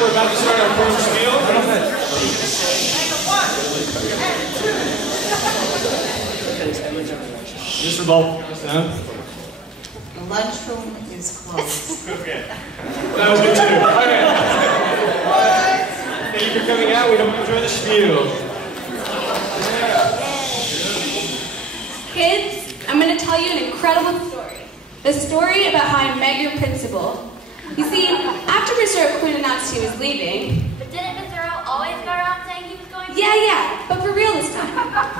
We're about to start our first Shpeil. Mr. Bolt, stand. The lunchroom is closed. Okay. That was good too. Okay. Thank you for coming out. We hope you enjoy the Shpeil. Kids, I'm going to tell you an incredible story. The story about how I met your principal. You see, after Mr. O'Quinn announced he was leaving... But didn't Mr. O always go around saying he was going to? Yeah, but for real this time.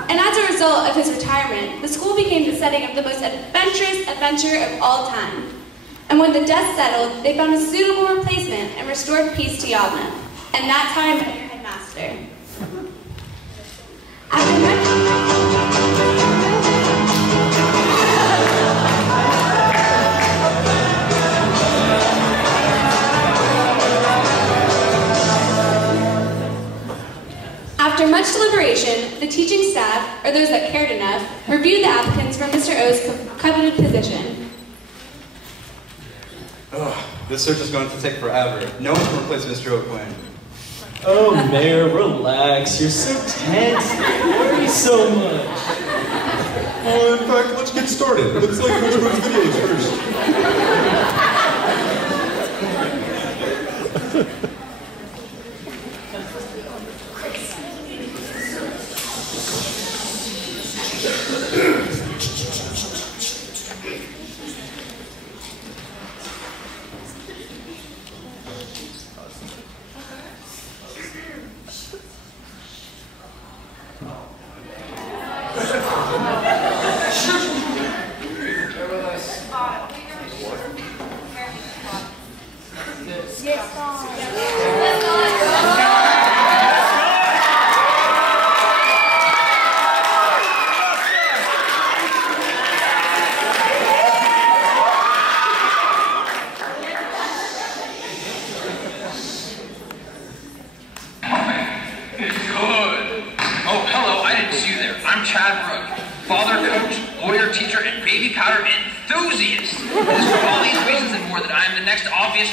And as a result of his retirement, the school became the setting of the most adventurous adventure of all time. And when the dust settled, they found a suitable replacement and restored peace to Yavneh. And that's how I met your headmaster. After much deliberation, the teaching staff, or those that cared enough, reviewed the applicants for Mr. O's coveted position. Oh, this search is going to take forever. No one can replace Mr. O'Quinn. Oh, Mayor, relax. You're so tense. You worry so much. In fact, let's get started. Let's like go through his videos first.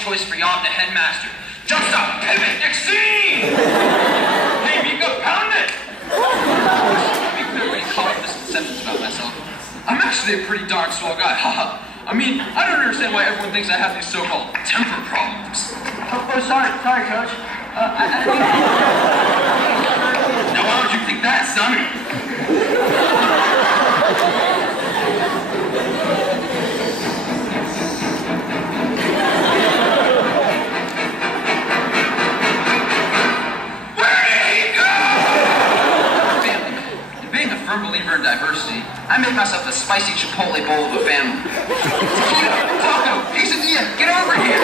Choice for Yavneh headmaster. Jump stop, pivot, next scene! Hey, you go pound it! Let me clear any common misconceptions about myself. I'm actually a pretty darn swell guy, haha. I mean, I don't understand why everyone thinks I have these so-called temper problems. Oh, sorry, coach. Now why would you think that, son? Believer in diversity, I make myself a spicy chipotle bowl of a family. Tequila, taco, quesadilla, get over here!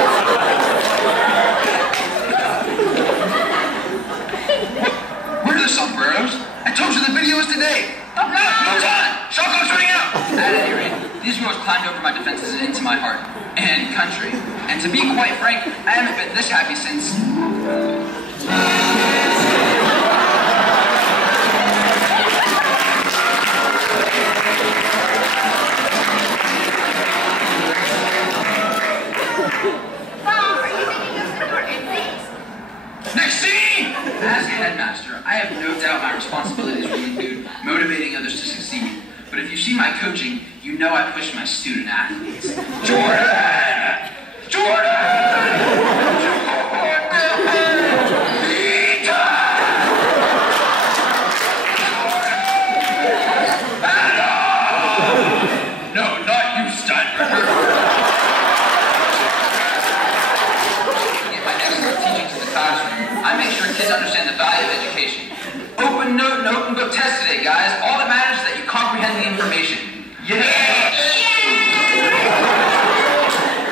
Where are the sombreros? I told you the video is today! No time! Shotgun's running out! At any rate, these girls climbed over my defenses and into my heart and country. And to be quite frank, I haven't been this happy since... Next scene! As headmaster, I have no doubt my responsibilities will include motivating others to succeed. But if you see my coaching, you know I push my student athletes. Jordan! No, not you, Steinberger. I make sure kids understand the value of education. Open note and open book test today, guys. All that matters is that you comprehend the information. Yes!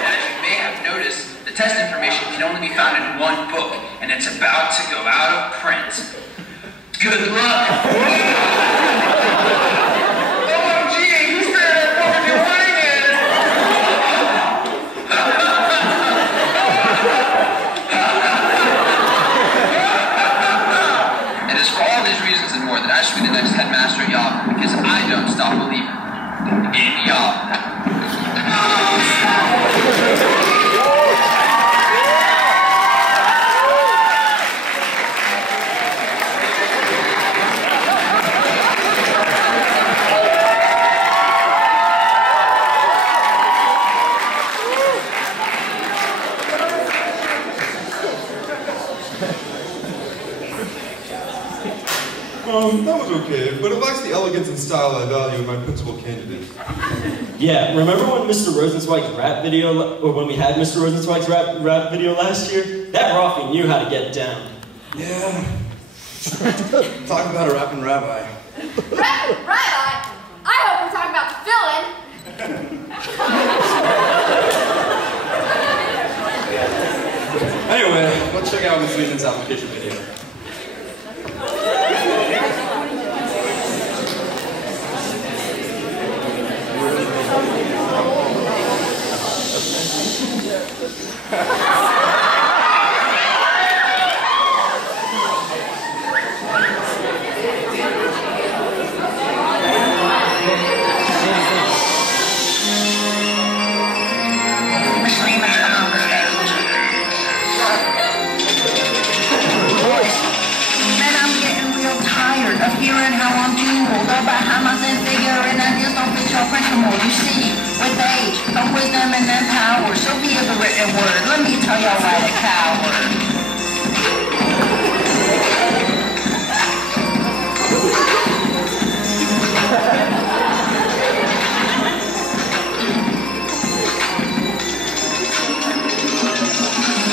As you may have noticed, the test information can only be found in one book, and it's about to go out of print. Good luck! OMG, who's that book if you're running it? That I should be the next headmaster at Yavneh, because I don't stop believing in Yavneh. That was okay, but it lacks the elegance and style I value in my principal candidate. Yeah, remember when Mr. Rosenzweig's rap video, or when we had Mr. Rosenzweig's rap video last year? That Rafi knew how to get down. Yeah. Talk about a rapping rabbi. Rabbi? I hope we're talking about the villain. Anyway, let's check out Ms. Leeson's application video. Of hearing how I'm doing, go by how I'm figuring I just don't fit your principle. You see, with age, come wisdom and then power. So be the written word. Let me tell y'all why the coward.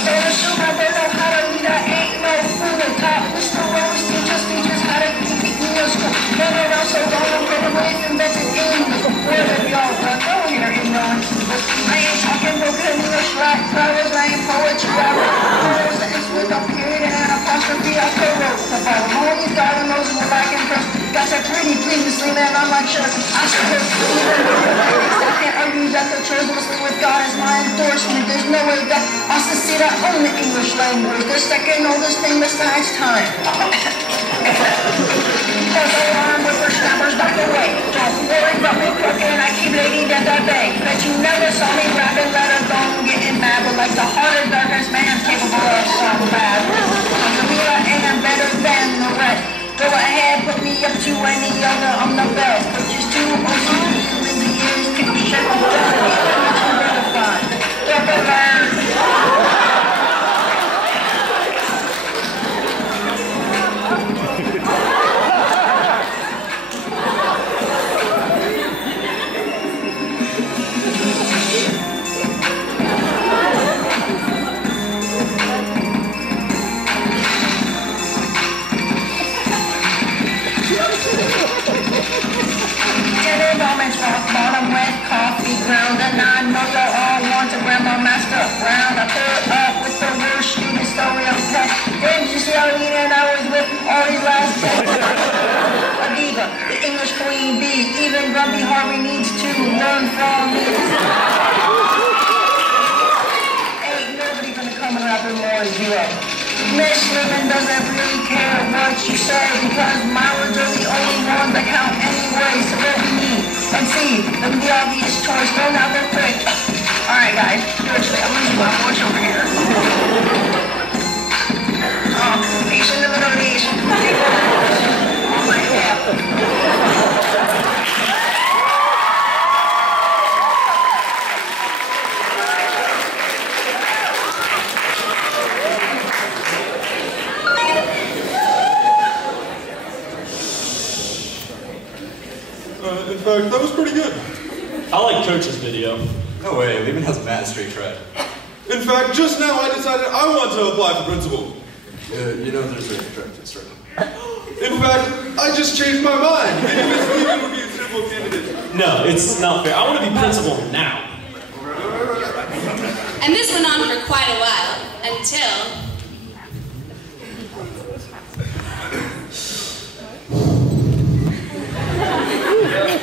They assume I don't know how to lead. I ain't no fool. Top Mr. Rose teaches how to been around so long, I'm gonna wait and bet it in. Where have y'all done? No here ignorance. I ain't talking broken English like flowers, I ain't poetry. I write words that is with a period and an apostrophe. I co-wrote the poem. Only God knows what I can trust. Got a pretty previously, man, I'm like sure. I suppose I can't argue that the choice mostly with God is my endorsement. There's no way that I succeed at own the English language. The second oldest thing besides time. Snappers back away. Don't worry about me crooked, I keep lady that I beg. Bet you never saw me rapping, let alone getting mad. But like the heart of darkness, man's capable of some bad. To me, I am better than the rest. Go ahead, put me up to any other, I'm the best. But just too OCD with the years, keep me shut up. Bottom wet coffee ground, and I know you all want to grab my master round. I put up with the worst student story of pet. Didn't you see how lean I was with all these last days? A diva, the English queen bee, even Grumpy Harvey needs to learn from me. Ain't nobody gonna come and rap with more as you are. Miss Living doesn't really care what you say, because my words are the only ones that count anyway. So what we need and see the obvious choice, don't have it quick. Alright guys, seriously, I'm losing my voice over here. Oh, peace in the Middle East. Oh my God. In fact, that was pretty good. I like Coach's video. No way, Lehman has mad street cred. In fact, just now I decided I want to apply for principal. You know there's a direct history. In fact, I just changed my mind. Maybe Miss Lehman would be a suitable candidate. No, it's not fair. I want to be principal now. And this went on for quite a while, until...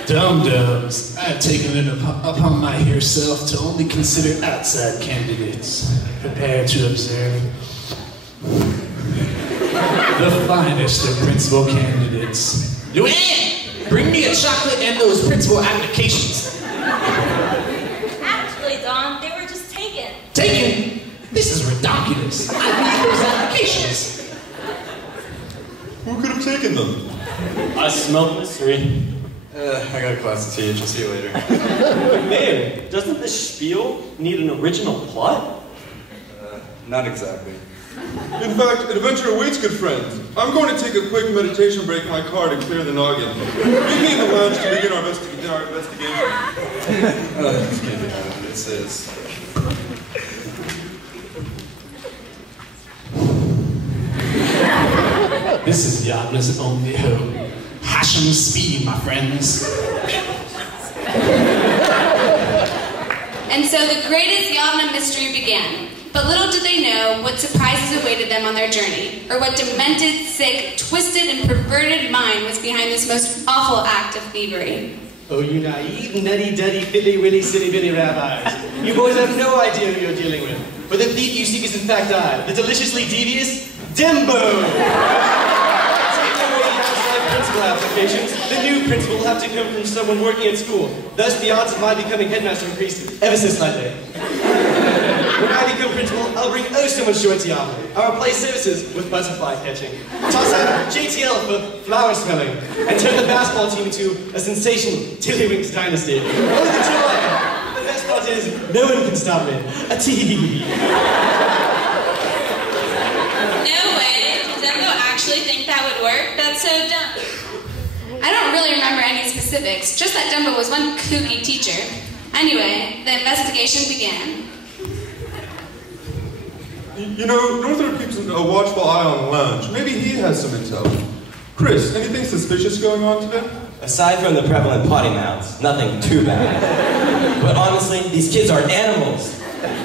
Dum-dums, I have taken it upon my here self to only consider outside candidates. Prepare to observe the finest of principal candidates. Luann, bring me a chocolate and those principal applications. Actually, Don, they were just taken. Taken? This is ridiculous. I need those applications. Who could have taken them? I smell mystery. I got a class to teach. I'll see you later. Man, doesn't this Shpeil need an original plot? Not exactly. In fact, an adventure awaits, good friends. I'm going to take a quick meditation break in my car to clear the noggin. Meet me in the lounge to begin our investigation. It says. This is Yavneh's only hope. Hashem speed, my friends. And so the greatest Yavneh mystery began. But little did they know what surprises awaited them on their journey, or what demented, sick, twisted, and perverted mind was behind this most awful act of thievery. Oh, you naive, nutty-duddy, fiddly-willy, silly-billy rabbis. You boys have no idea who you're dealing with. For the thief you seek is in fact I, the deliciously devious Dimbo! Principal applications, the new principal will have to come from someone working at school. Thus, the odds of my becoming headmaster increased ever so slightly. When I become principal, I'll bring oh so much joy to Yavneh. I'll replace services with butterfly catching. Toss out JTL for flower smelling. And turn the basketball team into a sensation Tiddlywinks dynasty. Oh, the joy! The best part is, no one can stop me. A tee. No way. Does Dembo actually think that would work? That's so dumb. I don't really remember any specifics, just that Dembo was one kooky teacher. Anyway, the investigation began. You know, Northrop keeps a watchful eye on the lounge. Maybe he has some intel. Chris, anything suspicious going on today? Aside from the prevalent potty mouths, nothing too bad. But honestly, these kids are animals.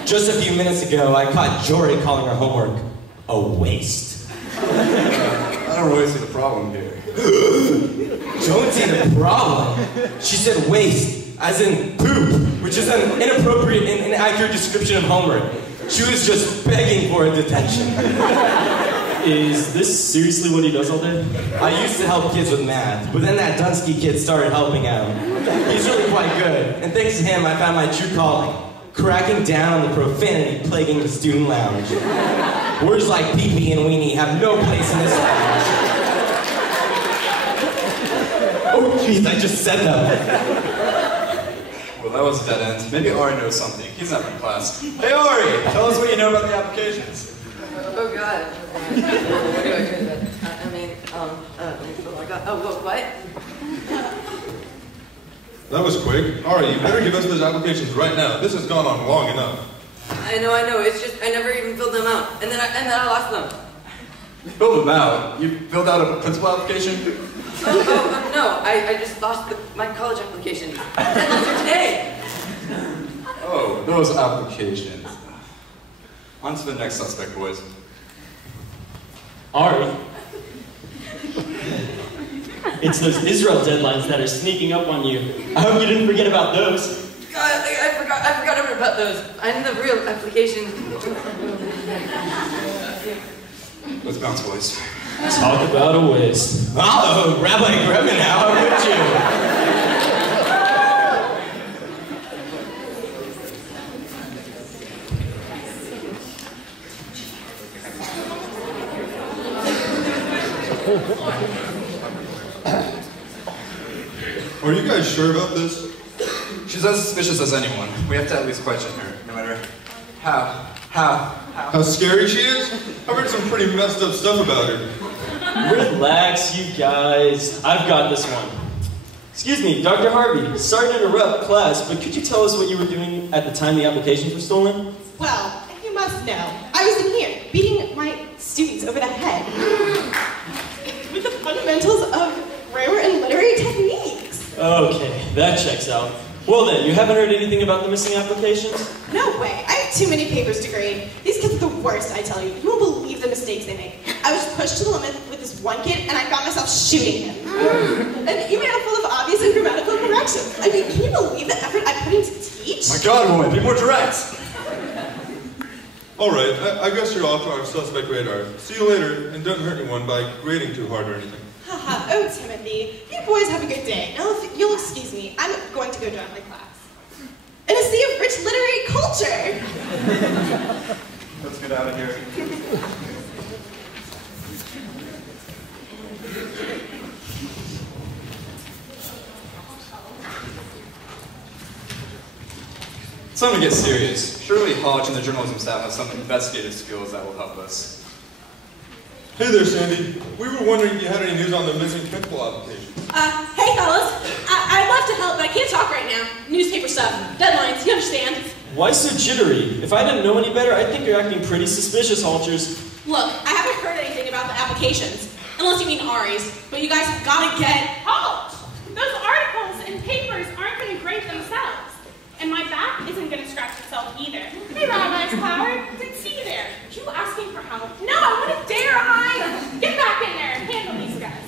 Just a few minutes ago, I caught Jory calling her homework a waste. I don't really see the problem here. Don't see the problem? She said waste, as in poop, which is an inappropriate and inaccurate description of homework. She was just begging for a detention. Is this seriously what he does all day? I used to help kids with math, but then that Dunsky kid started helping out. He's really quite good, and thanks to him, I found my true calling. Cracking down on the profanity plaguing the student lounge. Words like pee-pee and weenie have no place in this lounge. Oh jeez, I just said that. Well, that was a dead end. Maybe Ari knows something. He's not in class. Hey Ari, tell us what you know about the applications. Oh God. What do I hear about? What? That was quick. Ari, you better give us those applications right now. This has gone on long enough. I know. It's just I never even filled them out, and then I lost them. You filled them out? You filled out a principal application? No. I just lost my college application. Deadlines are today. Oh, those applications. On to the next suspect, boys. Ari. It's those Israel deadlines that are sneaking up on you. I hope you didn't forget about those. God, I forgot about those. I need the real application. Let's bounce, boys. Talk about a waste. Oh, Rabbi Grevin, how could you? Are you guys sure about this? She's as suspicious as anyone. We have to at least question her, no matter How scary she is? I've heard some pretty messed up stuff about her. Relax, you guys. I've got this one. Excuse me, Dr. Harvey. Sorry to interrupt class, but could you tell us what you were doing at the time the applications were stolen? Well, you must know. I was in here, beating my students over the head with the fundamentals of grammar and literary techniques. Okay, that checks out. Well then, you haven't heard anything about the missing applications? No way. I have too many papers to grade. These kids are the worst, I tell you. You won't believe the mistakes they make. I was pushed to the limit with this one kid, and I found myself shooting him. An email full of obvious and grammatical corrections. I mean, can you believe the effort I put in to teach? My God, boy, be more direct. All right, I guess you're off our suspect radar. See you later, and don't hurt anyone by grading too hard or anything. Haha, oh Timothy, you boys have a good day. Now, if you'll excuse me, I'm going to go join my class. In a sea of rich literary culture! Let's get out of here. So time to get serious. Surely Hodge and the journalism staff have some investigative skills that will help us. Hey there, Sandy. We were wondering if you had any news on the missing principal application. Hey fellas, I'd love to help, but I can't talk right now. Newspaper stuff, deadlines, you understand? Why so jittery? If I didn't know any better, I'd think you're acting pretty suspicious, Halters. Look, I haven't heard anything about the applications, unless you mean Ari's, but you guys have gotta get... Halt! Those articles and papers aren't going to grade themselves. And my back isn't going to scratch itself either. Hey, Rabbi Howard, didn't see you there. You asking for help? No, what dare I? Get back in there and handle these guys.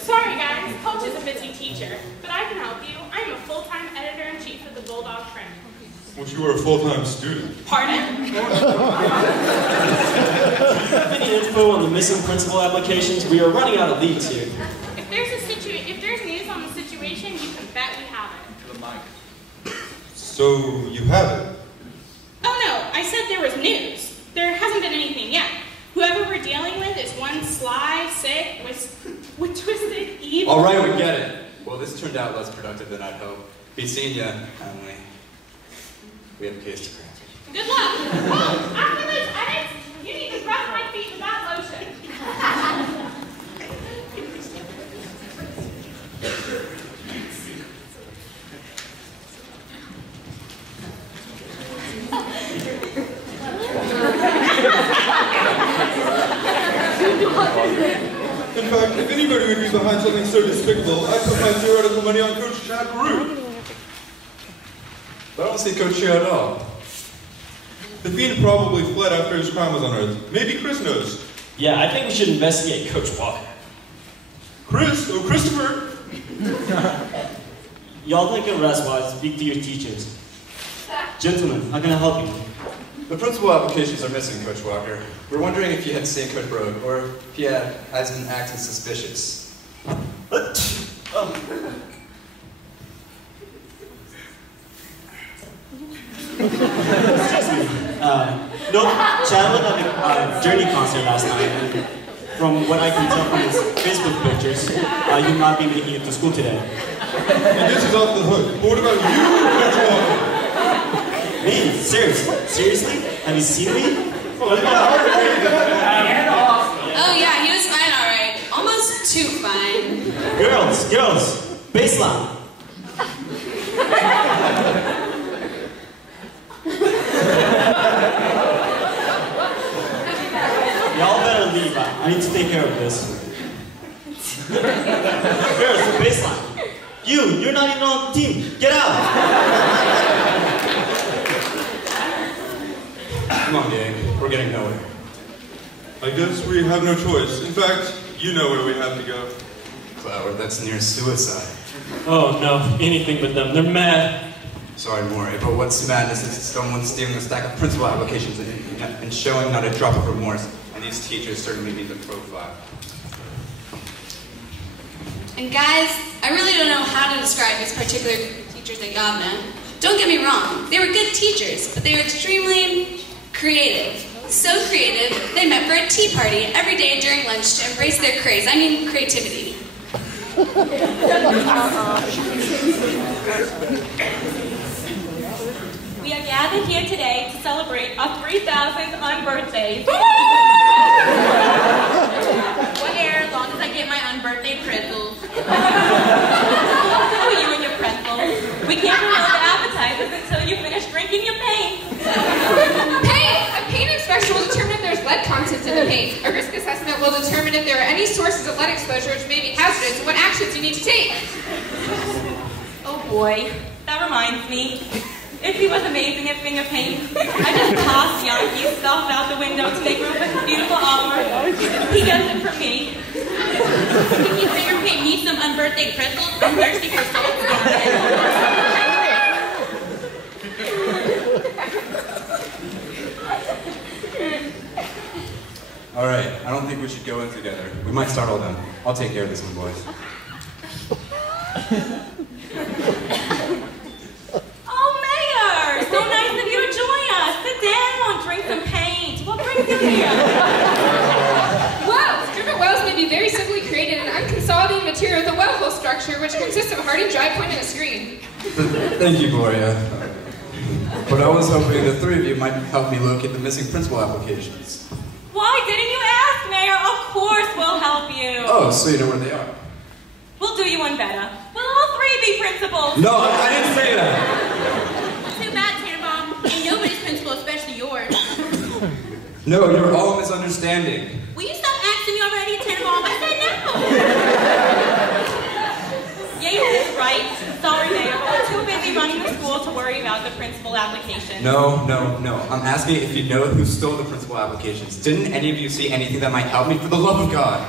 Sorry, guys. Coach is a busy teacher, but I can help you. I'm a full-time editor-in-chief of the Bulldog Print. Well, you were a full-time student. Pardon? Do you have any info on the missing principal applications? We are running out of leads here. If there's news on the situation, you can bet we have it. The mic. So, you have it? Oh no, I said there was news. There hasn't been anything yet. Whoever we're dealing with is one sly, sick, with twisted evil. All right, we get it. Well, this turned out less productive than I'd hoped. Be seeing ya, Emily. We have a case to crack. Good luck. Oh, after those edits, you need to brush my feet with that lotion. In fact, if anybody would be behind something so despicable, I'd put my theoretical money on Coach Chad Root. But I don't see Coach here at all. The fiend probably fled after his crime was unearthed. Maybe Chris knows. Yeah, I think we should investigate Coach Walker. Chris? Oh, Christopher! Y'all take a rest while I speak to your teachers. Gentlemen, how can I help you? The principal applications are missing, Coach Walker. We're wondering if you had seen Coach Rogue, or if he has been acting suspicious. No, Chad went at a Journey concert last night, and from what I can tell from his Facebook pictures, you've not been making it to school today. And this is off the hook. But what about you, Coach Walker? Me? Seriously? Have you seen me? Oh yeah, he was fine, alright. Almost too fine. Girls, baseline. Y'all better leave. I need to take care of this. Girls, baseline. You're not even on the team. Get out. Come on, gang. We're getting nowhere. I guess we have no choice. In fact, you know where we have to go. Cloud, that's near suicide. Oh no, anything but them. They're mad. Sorry, Maury, but what's madness is someone stealing a stack of principal applications and showing not a drop of remorse. And these teachers certainly need the profile. And guys, I really don't know how to describe these particular teachers at Yavneh. Don't get me wrong, they were good teachers, but they were extremely creative. So creative, they met for a tea party every day during lunch to embrace their craze. I mean, creativity. We are gathered here today to celebrate our 3,000th unbirthdays. One year, as long as I get my unbirthday pretzels. Oh, you and your pretzels. We can't remember the appetizers until you finish drinking your paint. Paint! A paint inspection will determine if there's lead content in the paint. A risk assessment will determine if there are any sources of lead exposure which may be hazardous and what actions you need to take. Oh boy, that reminds me. If he was amazing at finger paint, I just tossed Yankees stuff out the window to make room for his beautiful armor. He does it for me. Can you finger paint me some unbirthday pretzels? I'm thirsty for salt. All right, I don't think we should go in together. We might startle them. I'll take care of this one, boys. Oh, Mayor! So nice of you to join us. Sit down, drink some paint. What brings you here? Wells! Driven wells may be very simply created in unconsolidated material with a well hole structure which consists of a hardened dry point and a screen. Thank you, Gloria. But I was hoping the three of you might help me locate the missing principal applications. Why didn't you ask, Mayor? Of course we'll help you. Oh, so you know where they are. We'll do you one better. We'll all three be principals. No, I didn't say that. Too bad, Tannenbaum. Ain't nobody's principal, especially yours. No, you're all misunderstanding. Will you stop asking me already, Tannenbaum? I said no. Yates is right. Sorry, Mayor, but we're too busy running the school to worry about the principal application. No. I'm asking if you know who stole the principal applications. Didn't any of you see anything that might help me? For the love of God.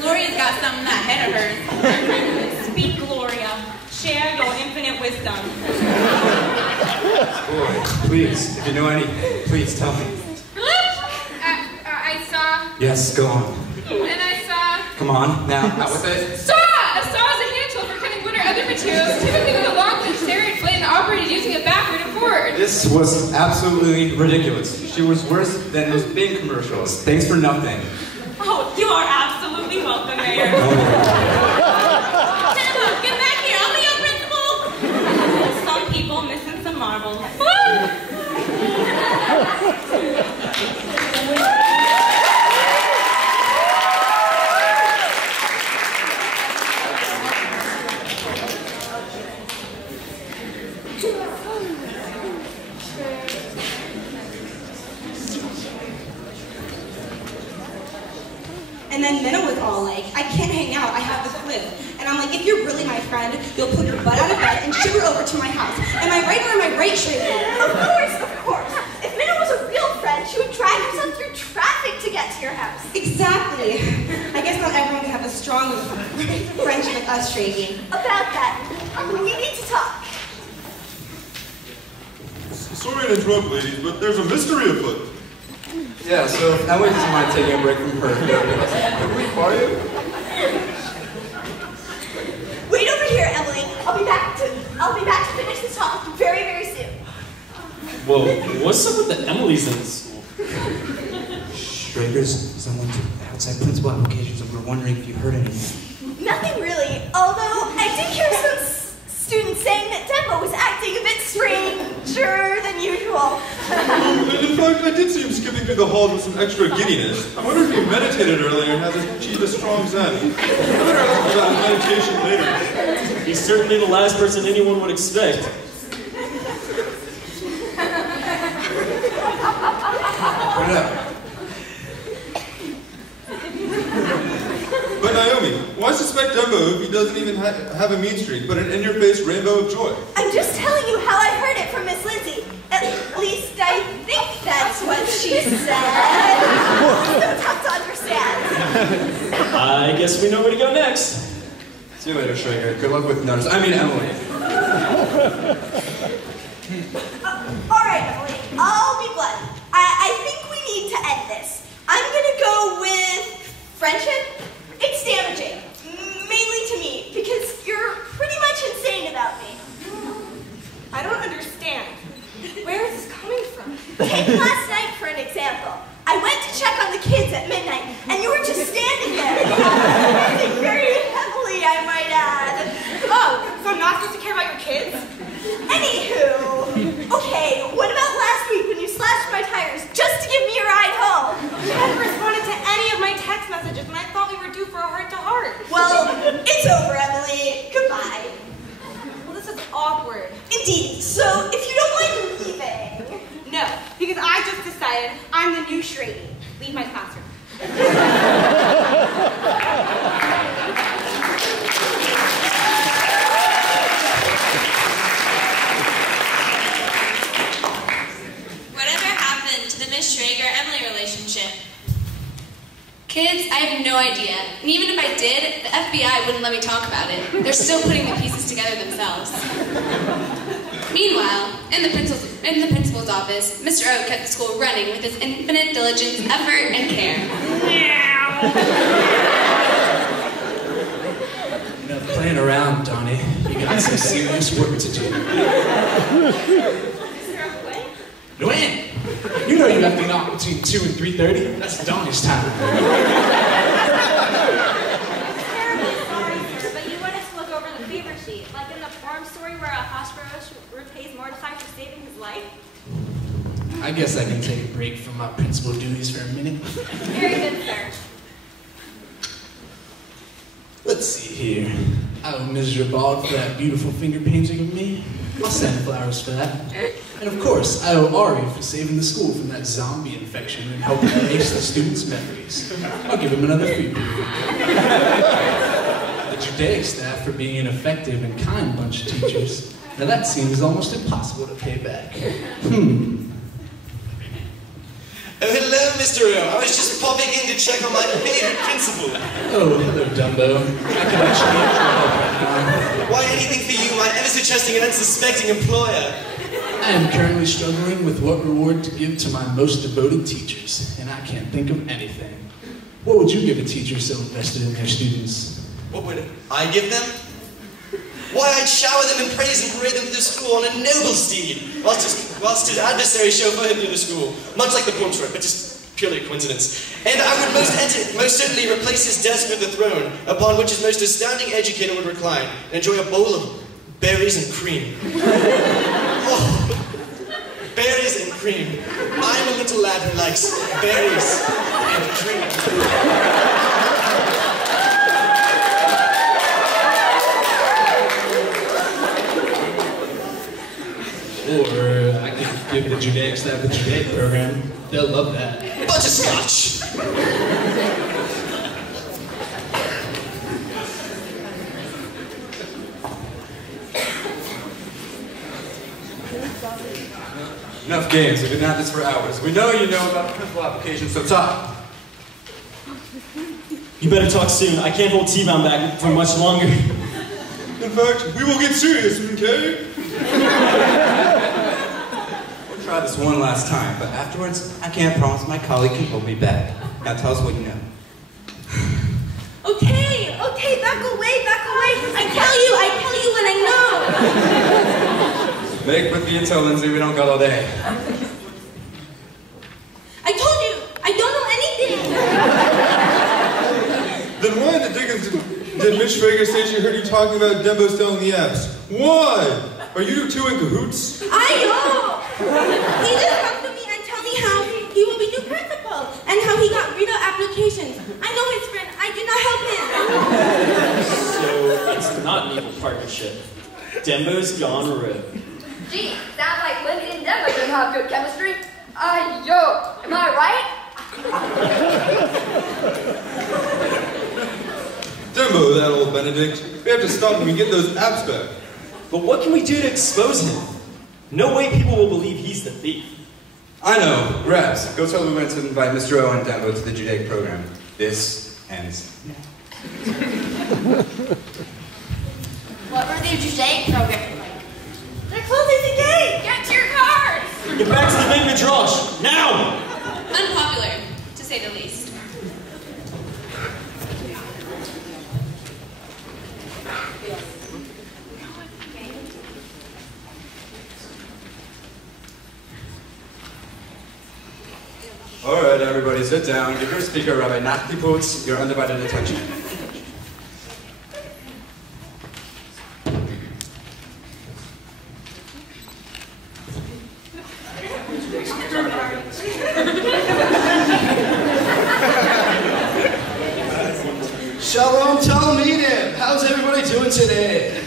Gloria's got something ahead of her. Speak, Gloria. Share your infinite wisdom. Boy, please, if you know any, please tell me. I saw. Yes, go on. And I saw. Come on, now, out with it. Saw! A saw is a hand tool for cutting wood or other materials, typically with a long pitched serrated blade and operated using it backward and forward. This was absolutely ridiculous. She was worse than those big commercials. Thanks for nothing. Oh, you are absolutely welcome, Mayor. Tannenbaum, get back here. I'll be your principal. Some people missing some marbles. And then Minna was all like, I can't hang out, I have this quiz. And I'm like, if you're really my friend, you'll put your butt out of bed and shiver over to my house. Am I right or am I right, Shpeil? Of course. If Minna was a real friend, she would drive herself through traffic to get to your house. Exactly. I guess not everyone can have a strong friendship with us, Shpeil. About that, we need to talk. Sorry to interrupt, ladies, but there's a mystery afoot. Yeah, so if Emily doesn't mind taking a break from her therapist, could we borrow you? Wait over here, Emily. I'll be back to finish this talk very, very soon. Whoa, what's up with the Emilys in the school? Strangers, someone took outside principal applications and we're wondering if you heard anything. Nothing really, although I did hear some students saying that Dembo was acting a bit stranger than usual. In fact, I did see him skipping through the halls with some extra giddiness. I wonder if he meditated earlier and has achieved a strong zen. I better ask about his meditation later. He's certainly the last person anyone would expect. Put it up. But Naomi, why suspect Dembo if he doesn't even have a mean streak, but an in-your-face rainbow of joy? I'm just telling you how I heard it from Miss Lizzie. At least I think that's what she said. So tough to understand. I guess we know where to go next. See you later, Schrager. Good luck with notice. Emily. All right, Emily. I'll be blunt. I think we need to end this. I'm gonna go with friendship. It's damaging, mainly to me, because you're pretty much insane about me. I don't understand. Where is this coming from? Take last night for an example. I went to check on the kids at midnight, and you were just standing there. Breathing very heavily, I might add. Oh, so I'm not supposed to care about your kids? Anywho, okay, what about last week when you slashed my tires just to give me a ride home? You hadn't responded to any of my text messages, and I thought we were due for a heart-to-heart. Well, it's over, Emily. Goodbye. Well, this is awkward. Indeed. So, if you don't mind leaving. No, because I just decided I'm the new Shpeil. Leave my classroom. Whatever happened to the Miss Schrager-Emily relationship? Kids, I have no idea. And even if I did, the FBI wouldn't let me talk about it. They're still putting the pieces together themselves. Meanwhile, in the principal's office, Mr. O kept the school running with his infinite diligence, effort, and care. Playing around, Donnie. You got some serious work to do. Luann, you know you have to knock between 2 and 3:30. That's Donnie's time. Terribly sorry, sir, but you want us to look over the repays Mordecai for saving his life? I guess I can take a break from my principal duties for a minute. Very good, sir. Let's see here. I owe Mrs. Ribald for that beautiful finger painting of me. I'll send flowers for that. And of course, I owe Ari for saving the school from that zombie infection and helping erase the students' memories. I'll give him another free period. The Judaic staff for being an effective and kind bunch of teachers. Now that seems almost impossible to pay back. Oh, hello, Mr. O. I was just popping in to check on my favorite principal. Oh, hello, Dumbo. I can actually use your help right now. Why anything for you, my ever so trusting and unsuspecting employer? I am currently struggling with what reward to give to my most devoted teachers, and I can't think of anything. What would you give a teacher so invested in their students? What would I give them? Why, I'd shower them in praise and parade them through the school on a noble steed, whilst his adversary chauffeur him through the school, much like the portrait, but just purely a coincidence. And I would most certainly replace his desk with a throne, upon which his most astounding educator would recline, and enjoy a bowl of berries and cream. Oh, berries and cream. I'm a little lad who likes berries and cream. Or I could give the Judaic staff the Judaic program. They'll love that. Butterscotch! Enough games. We've been at this for hours. We know you know about the principal application, so talk. You better talk soon. I can't hold T-Bound back for much longer. In fact, we will get serious, okay? We'll try this one last time, but afterwards, I can't promise my colleague can hold me back. Now tell us what you know. Okay, back away. I tell you when I know. Make with the intel, Lindsay. We don't got all day. I told you, I don't know anything. Then why in the dickens did Mitch Traeger say she heard you talking about Dembo selling the apps? Why? Are you two in cahoots? I know. He just come to me and tell me how he will be new principal and how he got rid of applications. I know his friend. I did not help him. So it's not an evil partnership. Dembo's gone rogue. Gee, sounds like Lindsay and Dembo don't have good chemistry. Am I right? Dembo, that old Benedict. We have to stop him and get those apps back. But what can we do to expose him? No way people will believe he's the thief. I know. Grabs, go tell we went to invite Mr. O and Dembo to the Judaic program. This ends now. What were the Judaic program like? They're closing the gate. Get to your cars! Get back to the big midrash, now! Unpopular, to say the least. All right, everybody, sit down. Give your speaker, Rabbi Nachtiputz, your undivided attention. Shalom Talmidim! How's everybody doing today?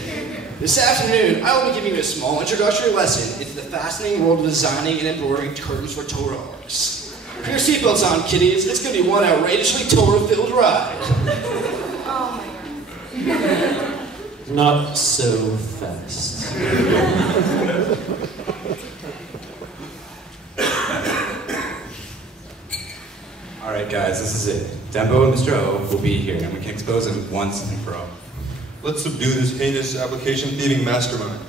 This afternoon, I will be giving you a small introductory lesson into the fascinating world of designing and embroidering terms for Torah artists. Put your seatbelts on, kiddies. It's going to be one outrageously Torah-filled ride. Oh my God. Not so fast. All right, guys, this is it. Dembo and Mr. O will be here, and we can expose them once and for all. Let's subdue this heinous application thieving mastermind.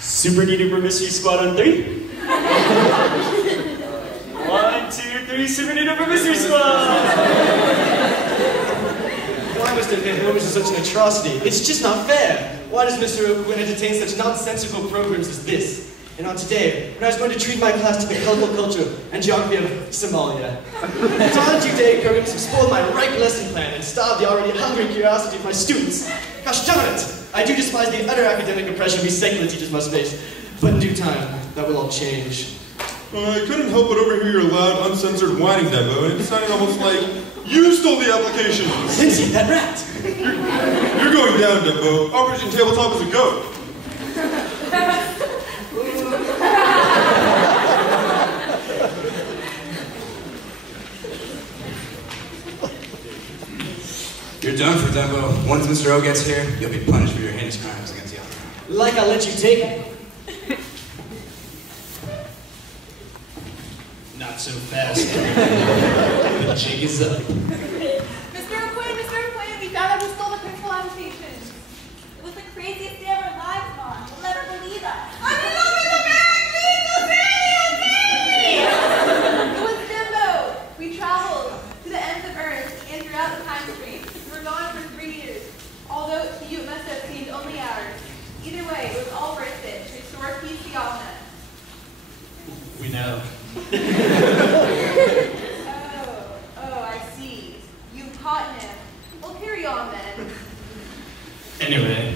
Super duper mystery squad on 3. 1, 2, 3, super duper mystery squad! Why must it pay homage to such an atrocity? It's just not fair. Why does Mr. Oakwood entertain such nonsensical programs as this? And on today, when I was going to treat my class to the colorful culture and geography of Somalia. Non-Judaic programs have spoiled my ripe lesson plan and starved the already hungry curiosity of my students. Gosh darn it! I do despise the utter academic oppression we secular teachers must face. But in due time, that will all change. I couldn't help but overhear your loud, uncensored whining, Dembo, and it sounded almost like you stole the applications. Lindsay, that rat! You're going down, Dembo. Operation Tabletop is a go. You're done for, Dembo. Once Mr. O gets here, you'll be punished for your heinous crimes against Yavneh. Like I'll let you take it. Not so fast. The jig is up. Mr. O'Quinn, we found out who stole the principal application. It was the craziest day of our lives, Mom. You'll never believe that. It was Dimbo. We traveled to the ends of Earth and throughout the time stream. We were gone for 3 years, although to you it must have seemed only hours. Either way, it was all worth it to restore peace to Yavneh. We know. I see. You caught him. Well, carry on then. Anyway,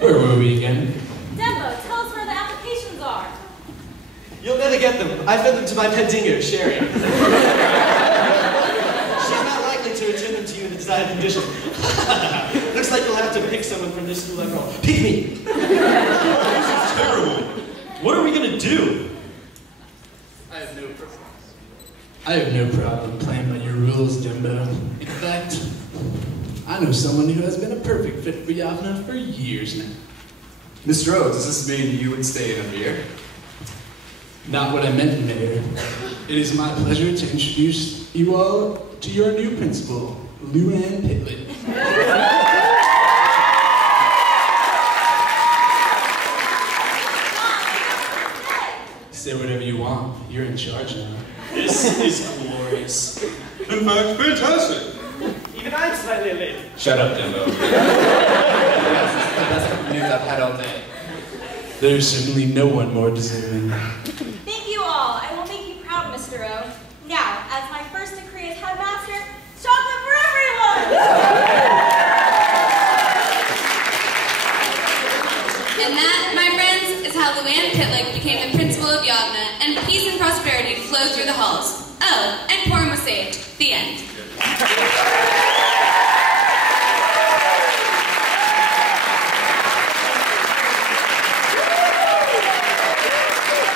where were we again? Dembo, tell us where the applications are. You'll never get them. I fed them to my pet dingo, Sherry. She's not likely to return them to you in the desired condition. Looks like you'll have to pick someone from this school after all. Pick me! This is terrible. What are we gonna do? I have no problem playing by your rules, Dimbo. In fact, I know someone who has been a perfect fit for Yavneh for years now. Mr. O, does this mean you would stay another year? Not what I meant, Mayor. It is my pleasure to introduce you all to your new principal, Luann Pitlet. Say whatever you want. You're in charge now. This is glorious. In fact, fantastic. Even I'm slightly late. Shut up, Dembo. This is the best news I've had all day. There's certainly no one more deserving. Thank you all. I will make you proud, Mr. O. Now, as my first decree as headmaster, chocolate for everyone! And that, my friends, is how Luann Pitlick became the principal of Yavneh, and peace and prosperity flowed through the halls. Oh, and Purim was saved. The end.